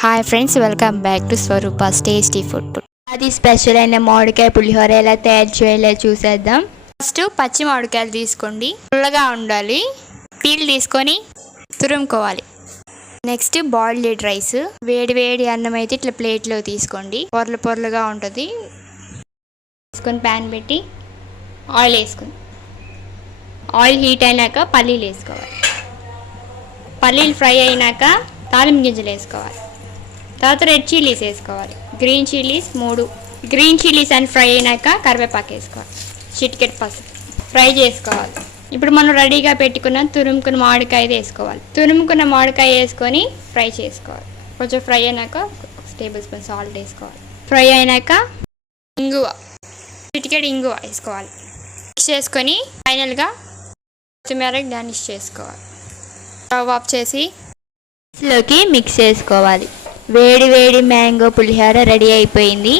Hi friends welcome back to Swarupa's tasty food అది special అయిన మామిడికాయ పులిహోర ఎలా తయారు చేయాలో చూసేద్దాం. ఫస్ట్ పచ్చి మామిడికాయలు తీసుకోండి. పుల్లగా ఉండాలి. పీల్ తీసుకొని తురుముకోవాలి. నెక్స్ట్ బాయిల్డ్ రైస్ వేడి వేడి అన్నం అయితే ఇట్లా ప్లేట్లో తీసుకోండి. పొరలు పొరలుగా ఉంటుంది. తీసుకొని ప్యాన్ పెట్టి ఆయిల్ వేసుకుని ఆయిల్ హీట్ అయినాక పల్లీలు వేసుకోవాలి. పల్లీలు ఫ్రై అయినాక తాలింపు గింజలు వేసుకోవాలి. తర్వాత రెడ్ చిల్లీస్ వేసుకోవాలి. గ్రీన్ చిల్లీస్ మూడు. గ్రీన్ చిల్లీస్ అని ఫ్రై అయినాక కరివేపాకు వేసుకోవాలి. చిటికెట్ పసుపు. ఫ్రై చేసుకోవాలి. ఇప్పుడు మనం రెడీగా పెట్టుకున్న తురుముకున్న మామిడికాయ వేసుకోవాలి. తురుముకున్న మామిడికాయ వేసుకొని ఫ్రై చేసుకోవాలి. కొంచెం ఫ్రై అయినాక టేబుల్ స్పూన్ సాల్ట్ వేసుకోవాలి. ఫ్రై అయినాక ఇంగువ. చిటికెడు ఇంగువ వేసుకోవాలి. మిక్స్ చేసుకొని ఫైనల్గా కొత్తిమీర గార్నిష్ చేసుకోవాలి. స్టవ్ ఆఫ్ చేసి లోకి మిక్స్ చేసుకోవాలి. వేడి వేడి మ్యాంగో పులిహోర రెడీ అయిపోయింది.